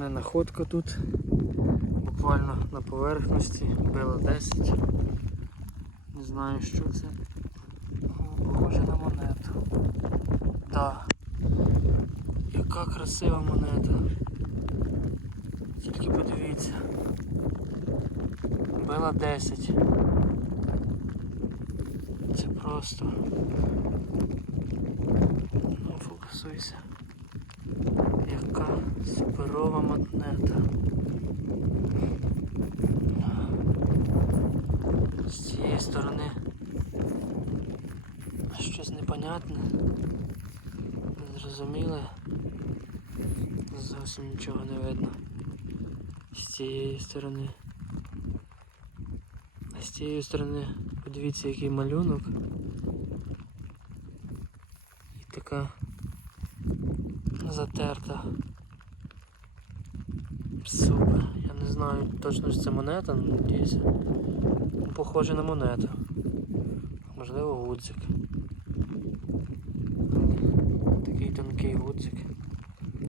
мене находка тут. Буквально на поверхності. Била 10. Не знаю що це. Похоже на монету. Так. Яка красива монета. Тільки подивіться. Била 10. Це просто. Ну, фокусуйся. Суперова монета. З цієї сторони щось непонятне, незрозуміле. Зовсім нічого не видно. З цієї сторони. А з цієї сторони подивіться який малюнок. І така затерта. Знаю точно що це монета, але надіюся. Похоже на монету. Можливо, гудзик.